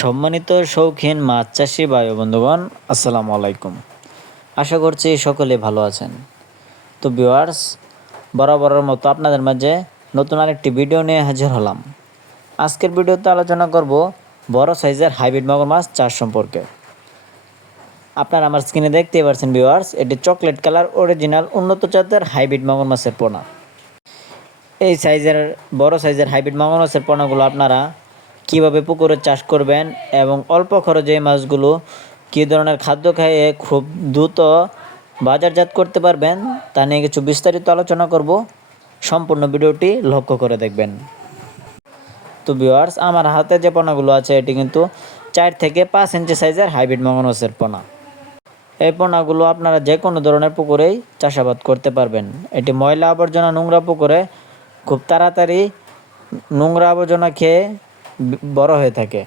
সম্মানিত শৌখিন মাছ চাষি ও বন্ধুগণ, আসসালামু আলাইকুম। আশা করছি সকলে ভালো আছেন। তো ভিউয়ার্স, বরাবরের মতো আপনাদের মাঝে নতুন আরেকটি ভিডিও নিয়ে হাজির হলাম। আজকের ভিডিওতে আলোচনা করব বড় সাইজের হাইব্রিড মাগুর মাছ চাষ সম্পর্কে। আপনারা আমার স্ক্রিনে দেখতেই পারছেন ভিউয়ার্স, এটি চকলেট কালার, অরিজিনাল, উন্নত জাতের হাইব্রিড মাগুর মাছের পোনা। এই সাইজের, বড় সাইজের হাইব্রিড মাগুর মাছের পোনাগুলো আপনারা কীভাবে পুকুরে চাষ করবেন এবং অল্প খরচে মাছগুলো কী ধরনের খাদ্য খাইয়ে খুব দ্রুত বাজারজাত করতে পারবেন, তা নিয়ে কিছু বিস্তারিত আলোচনা করব। সম্পূর্ণ ভিডিওটি লক্ষ্য করে দেখবেন। তো ভিউয়ার্স, আমার হাতে যে পোনাগুলো আছে, এটি কিন্তু চার থেকে পাঁচ ইঞ্চি সাইজের হাইব্রিড মাংসের পোনা। এই পোনাগুলো আপনারা যে কোনো ধরনের পুকুরেই চাষাবাদ করতে পারবেন। এটি ময়লা আবর্জনা নোংরা পুকুরে খুব তাড়াতাড়ি নোংরা আবর্জনা খেয়ে বড় হয়ে থাকে।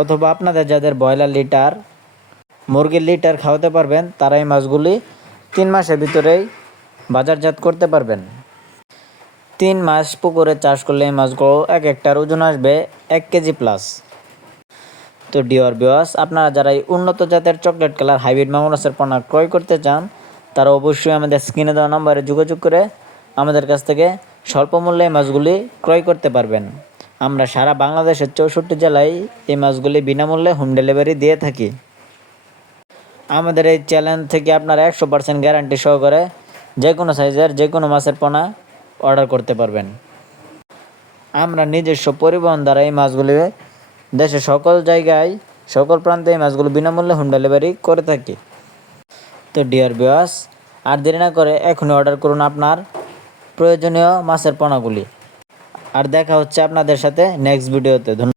অথবা আপনাদের যাদের ব্রয়লার লিটার, মুরগির লিটার খাওয়াতে পারবেন, তারা এই মাছগুলি তিন মাসের ভিতরেই বাজারজাত করতে পারবেন। তিন মাস পুকুরে চাষ করলে এই মাছগুলো এক একটার ওজন আসবে এক কেজি প্লাস তো ডিওর বিওয়াস আপনারা যারা এই উন্নত জাতের চকলেট কালার হাইব্রিড মাংসের পোনা ক্রয় করতে চান, তারা অবশ্যই আমাদের স্ক্রিনে দেওয়া নম্বরে যোগাযোগ করে আমাদের কাছ থেকে স্বল্প মূল্যে মাছগুলি ক্রয় করতে পারবেন। আমরা সারা বাংলাদেশের চৌষট্টি জেলায় এই মাছগুলি বিনামূল্যে হোম ডেলিভারি দিয়ে থাকি। আমাদের এই চ্যানেল থেকে আপনারা একশো পার্সেন্ট গ্যারান্টি সহকারে যে কোনো সাইজের যে কোনো মাছের পোনা অর্ডার করতে পারবেন। আমরা নিজস্ব পরিবহন দ্বারা এই মাছগুলি দেশের সকল জায়গায়, সকল প্রান্তে এই মাছগুলো বিনামূল্যে হোম ডেলিভারি করে থাকি। তো ডিয়ার বিয়াস আর দেরি না করে এখনই অর্ডার করুন আপনার প্রয়োজনীয় মাছের পোনাগুলি। আর দেখা হচ্ছে আপনাদের সাথে নেক্সট ভিডিওতে ধন্যবাদ।